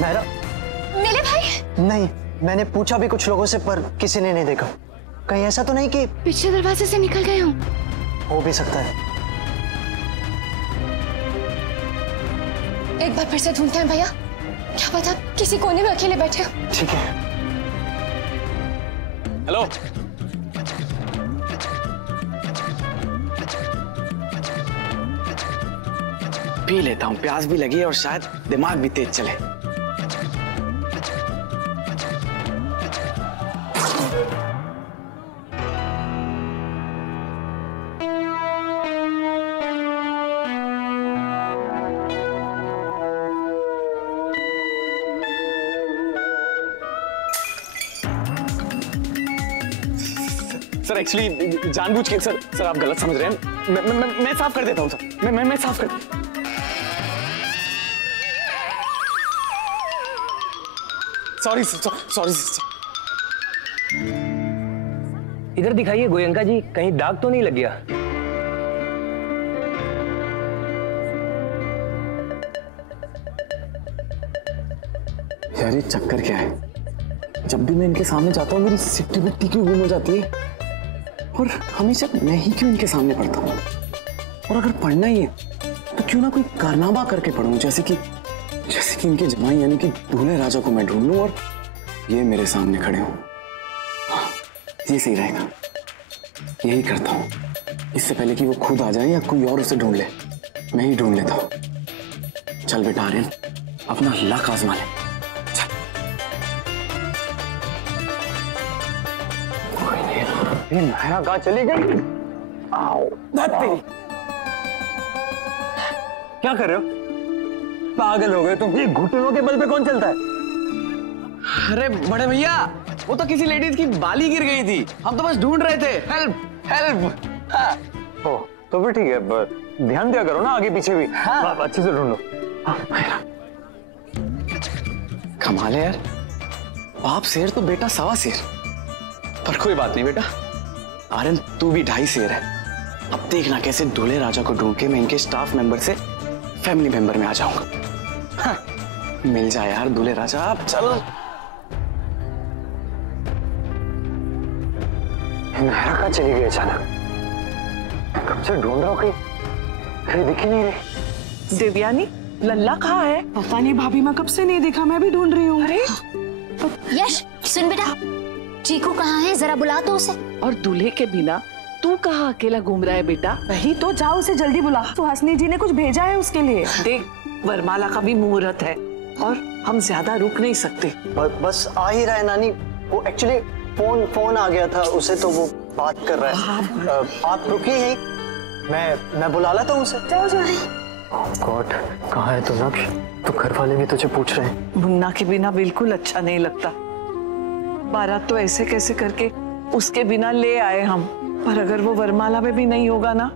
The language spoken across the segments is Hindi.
नायरा। मेरे भाई? नहीं, मैंने पूछा भी कुछ लोगों से पर किसी ने नहीं देखा। कहीं ऐसा तो नहीं कि पीछे दरवाजे से निकल गए हूँ? हो भी सकता है। एक बार फिर से ढूंढते हैं भैया, क्या पता किसी कोने में अकेले बैठे हो। ठीक है। हेलो, पी लेता हूँ, प्यास भी लगी है और शायद दिमाग भी तेज चले। सर एक्चुअली जानबूझ के सर आप गलत समझ रहे हैं। मैं साफ कर देता हूँ सर। मैं साफ कर। Sorry sorry. इधर दिखाइए गोयंका जी, कहीं दाग तो नहीं लग गया? यार ये चक्कर क्या है, जब भी मैं इनके सामने जाता हूँ मेरी सिट्टी बिट्टी क्यों गुम हो जाती है और हमेशा मैं ही क्यों इनके सामने पढ़ता हूँ। और अगर पढ़ना ही है तो क्यों ना कोई कारनामा करके पढ़ूं, जैसे कि इनके जमाई यानी कि दूल्हे राजा को मैं ढूंढ लूं और ये मेरे सामने खड़े हों। हाँ, ये सही रहेगा, यही करता हूँ। इससे पहले कि वो खुद आ जाए या कोई और उसे ढूंढ ले, मैं ही ढूंढ लेता हूँ। चल बेटा आर्यन, अपना लक आजमा ले। नायरा कहाँ चली गई? आओ, क्या कर रहे हो? पागल हो गए तुम? ये घुटनों के बल पे कौन चलता है? अरे बड़े भैया, वो तो किसी लेडीज की बाली गिर गई थी, हम तो बस ढूंढ रहे थे। Help help. हाँ। ओ, तो फिर ठीक है, ध्यान दिया करो ना आगे पीछे भी। हाँ। अच्छे से ढूंढो। कमाल है यार, बाप शेर तो बेटा सवा शेर। पर कोई बात नहीं बेटा, आर्यन तू भी 2.5 शेर है। अब देखना कैसे दूल्हे राजा को ढूंढ के मैं इनके स्टाफ मेंबर से फैमिली मेंबर में आ जाऊंगा। हाँ, मिल जाए यार दूल्हे राजा। अब चल। नायरा कहाँ चली गई अचानक? कब से ढूंढ रहा हूँ, कहीं दिख ही नहीं रही। देवयानी, लल्ला कहाँ है? पता नहीं भाभी, मैं कब से नहीं देखा, मैं भी ढूंढ रही हूँ। अरे यश सुन बेटा, चीकू कहाँ है, जरा बुला तो उसे। और दूल्हे के बिना तू कहाँ अकेला घूम रहा है बेटा? वही तो, जाओ उसे जल्दी बुला। सुहासिनी जी ने कुछ भेजा है उसके लिए। देख, वरमाला का भी मुहूर्त है और हम ज्यादा रुक नहीं सकते। बस आ ही रहा है नानी। वो एक्चुअली फोन आ गया था उसे, तो वो बात कर रहा है। आप रुकिए यहीं, मैं बुला लाता हूँ उसे। जाओ जाओ। गॉड, कहाँ है तू नक्श? तो घर वाले भी तुझे पूछ रहे हैं। मुन्ना के बिना बिल्कुल अच्छा नहीं लगता। बारात तो ऐसे कैसे करके उसके बिना ले आए हम, पर अगर वो वरमाला में भी नहीं होगा ना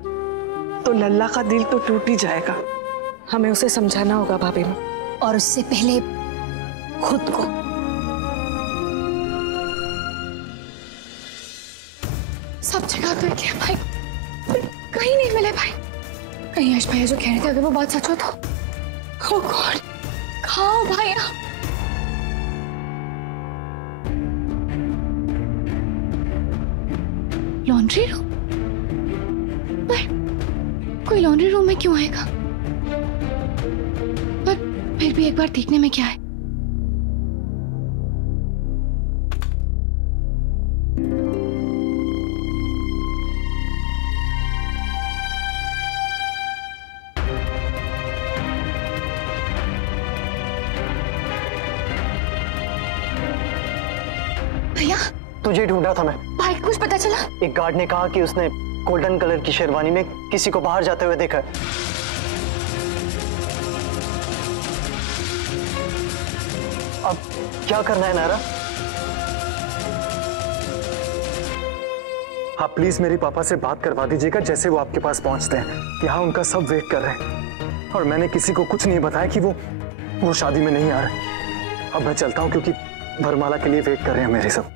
तो लल्ला का दिल तो टूट ही जाएगा। हमें उसे समझाना होगा भाभी, और उससे पहले खुद को। सब जगह देख लिया भाई, कहीं नहीं मिले भाई। कहीं यश भैया जो कह रहे थे अगर वो बात सच हो तो। Oh God, कहाँ हो भैया? Laundry room? पर कोई लॉन्ड्री रूम में क्यों आएगा? पर फिर भी एक बार देखने में क्या है। भैया, तुझे ढूंढ रहा था मैं। भाई कुछ पता चला? एक गार्ड ने कहा कि उसने गोल्डन कलर की शेरवानी में किसी को बाहर जाते हुए देखा है। अब क्या करना है नायरा? आप प्लीज मेरे पापा से बात करवा दीजिएगा जैसे वो आपके पास पहुंचते हैं। यहाँ उनका सब वेट कर रहे हैं और मैंने किसी को कुछ नहीं बताया कि वो शादी में नहीं आ रहे। अब मैं चलता हूँ क्योंकि वरमाला के लिए वेट कर रहे हैं मेरे सब।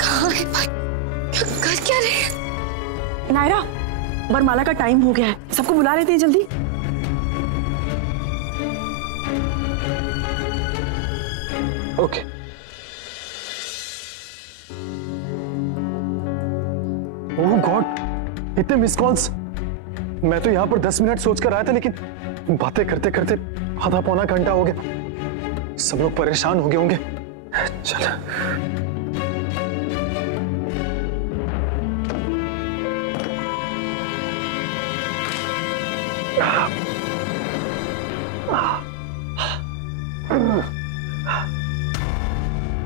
कहाँ है भाई? कर क्या रहे हैं? नायरा, वरमाला का टाइम हो गया है, सबको बुला लेते हैं जल्दी। ओके। ओह गॉड, इतने मिस कॉल्स। मैं तो यहां पर 10 मिनट सोचकर आया था, लेकिन बातें करते करते आधा पौना घंटा हो गया। सब लोग परेशान हो गए होंगे। चल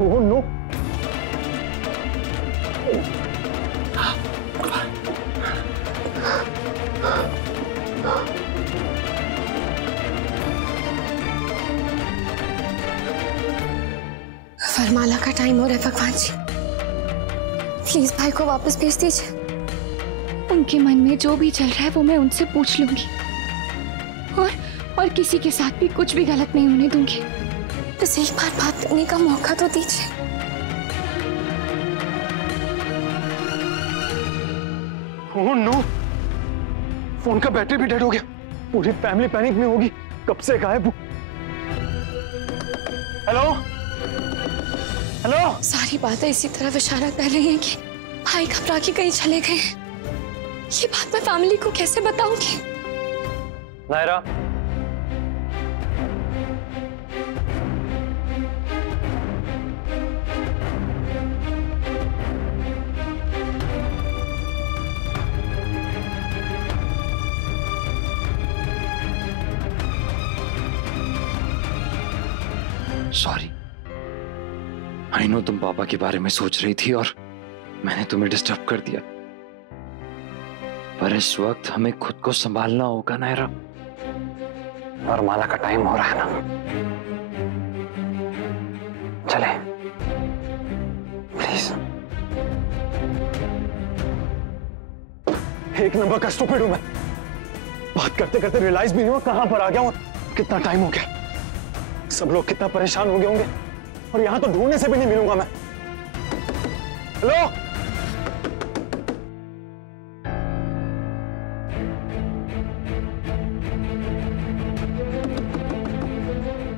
ओह नो, वरमाला का टाइम हो रहा है भगवान जी, प्लीज भाई को वापस भेज दीजिए। उनके मन में जो भी चल रहा है वो मैं उनसे पूछ लूंगी, और किसी के साथ भी कुछ भी गलत नहीं होने दूंगी। बस एक बार बात करने का मौका तो दीजिए। ओह नो, फोन का बैटरी भी डेड हो गया। पूरी फैमिली पैनिक में होगी, कब से गायब। Hello hello. सारी बातें इसी तरफ इशारा कर रही हैं कि भाई घबरा के कहीं चले गए हैं। ये बात मैं फैमिली को कैसे बताऊंगी? नायरा, सॉरी, आई नो तुम पापा के बारे में सोच रही थी और मैंने तुम्हें डिस्टर्ब कर दिया, पर इस वक्त हमें खुद को संभालना होगा नायरा। वरमाला का टाइम हो रहा है ना, चले प्लीज। एक नंबर का स्टूपिड हूं मैं। बात करते करते रियलाइज भी नहीं हुआ कहां पर आ गया और कितना टाइम हो गया। सब लोग कितना परेशान हो गए होंगे, और यहां तो ढूंढने से भी नहीं मिलूंगा मैं। हेलो,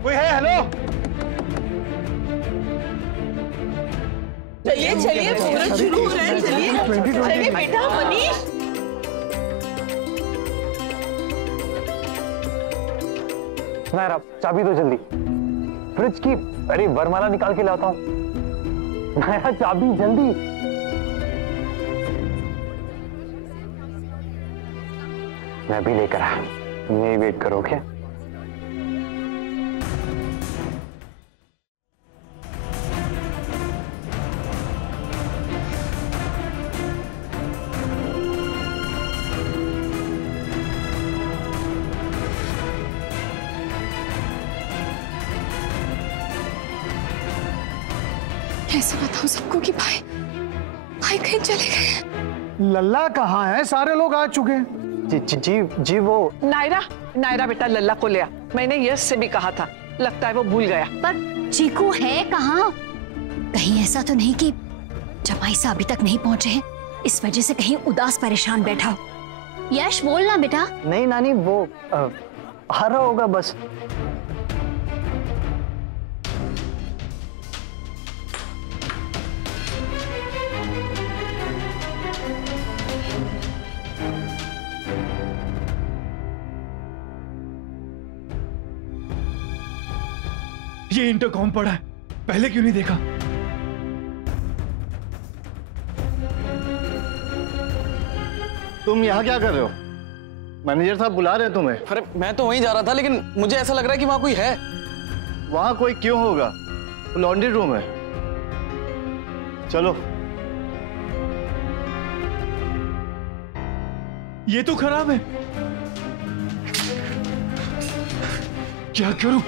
कोई है? हेलो, चलिए चलिए, पूरा शुरू हो रहा है। चलिए चलिए बेटा, मनीष। नायरा, चाबी दो जल्दी फ्रिज की। अरे वरमाला निकाल के लाता हूं। नायरा, चाबी जल्दी। मैं भी लेकर आया, तुम यही वेट करो। क्या कैसे बताऊं सबको कि भाई कहीं चले गए? लल्ला कहाँ है? सारे लोग आ चुके हैं। जी वो नायरा बेटा लल्ला को ले आ। मैंने यश से भी कहा था, लगता है वो भूल गया। पर चीकू है कहाँ? कहीं ऐसा तो नहीं कि जमाई सा अभी तक नहीं पहुंचे हैं, इस वजह से कहीं उदास परेशान बैठा हो। यश बोलना बेटा। नहीं नानी, वो आ रहा होगा बस। ये इंटरकॉम पड़ा है, पहले क्यों नहीं देखा? तुम यहाँ क्या कर रहे हो? मैनेजर साहब बुला रहे हैं तुम्हें। अरे मैं तो वहीं जा रहा था, लेकिन मुझे ऐसा लग रहा है कि वहां कोई है। वहां कोई क्यों होगा? लॉन्ड्री रूम है, चलो। ये तो खराब है, क्या करूं?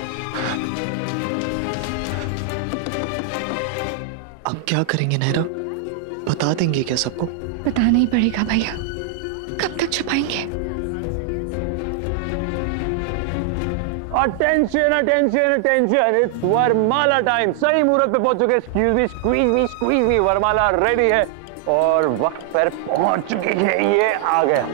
अब क्या करेंगे नायरा? बता देंगे क्या सबको? बताना ही पड़ेगा भैया, कब तक छुपाएंगे? अटेंशन अटेंशन अटेंशन, इट्स वरमाला टाइम। सही मुहूर्त पे पहुंच चुके। एक्सक्यूज मी, स्क्वीज मी, वरमाला रेडी है। और वक्त पर पहुंच चुकी है, ये आ गया।